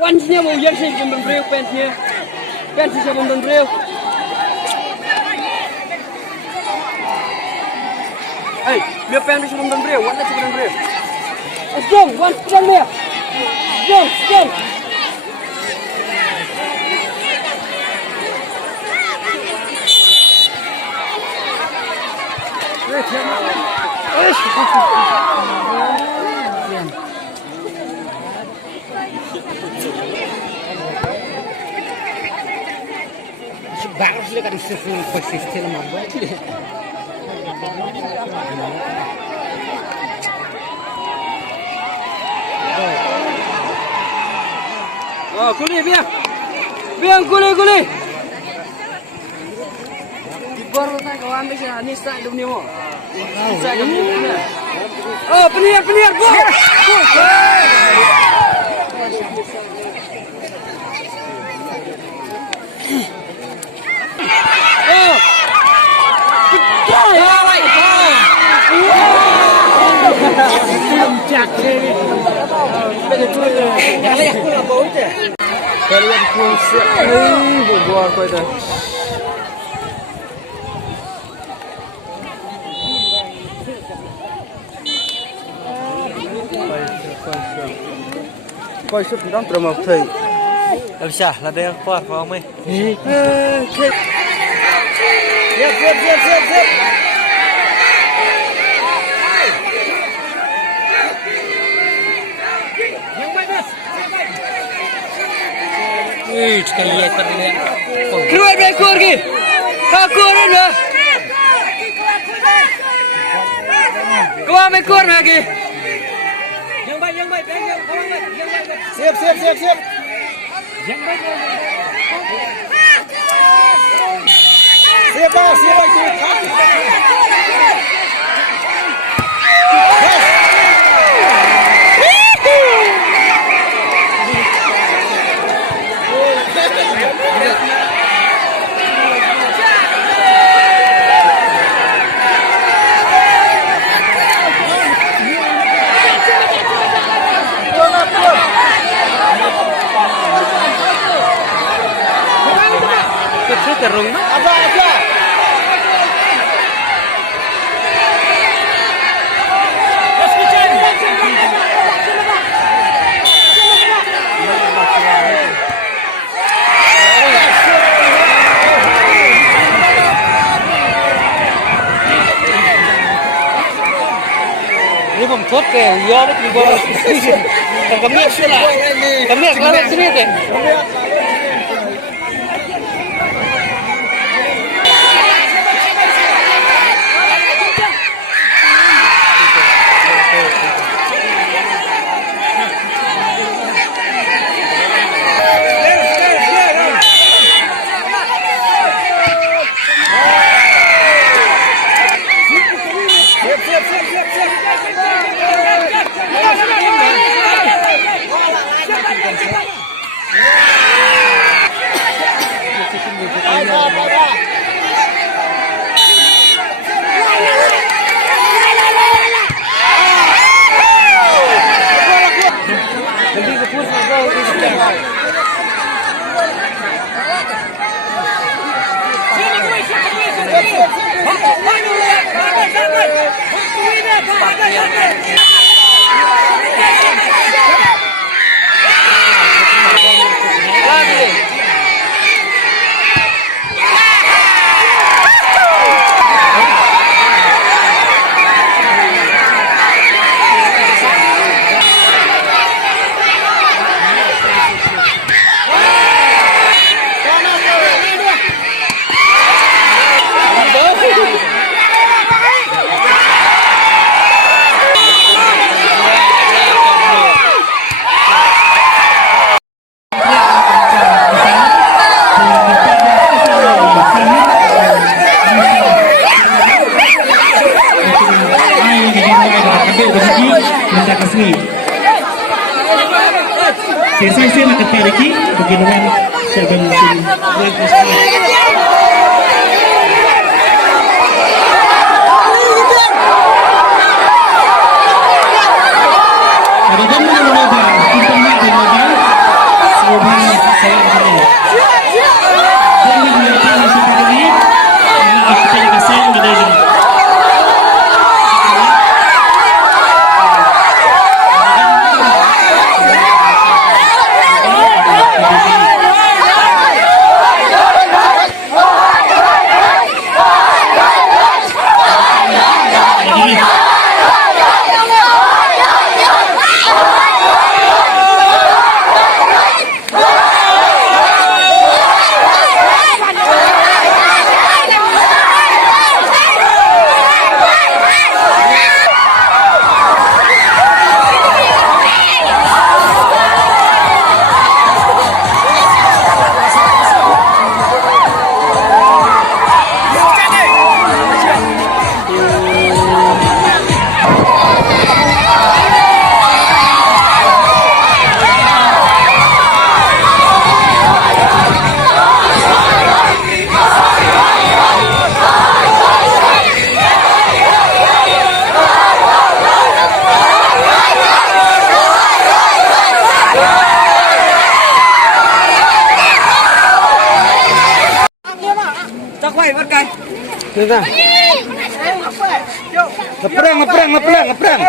Pansnya mau yang sih pun beriu pansnya. Pansnya pun beriu. Hey, dia pen bisa pun beriu. Warna pun beriu. Jom, wan pun dia. Jom, jom. Bagus le kan sesuatu posisi lama banget. Oh, kuli biar. Biar kuli. Baru tak kau ambil sih, ni start dulu ni mo. Start dulu ni. Oh, penir, go. Kalian pusing, buat apa itu? Coi sức đóng từ một thì làm sao là đây qua phải không ấy? Siap. Wih, sekali lihat terlihat. Keluar lagi. Keluar dah. Keluar lagi. Yang baik. Siap. Yang baik. Siap. Terung apa? Iniผมทดแกยอมไม่ถึงบ่กำเนิดเสียละกำเนิดแล้วสิเนี่ย Saya nak kata lagi bagaimana saya bangun ada gambar yang ada, kita nak Nah. Ngepreng.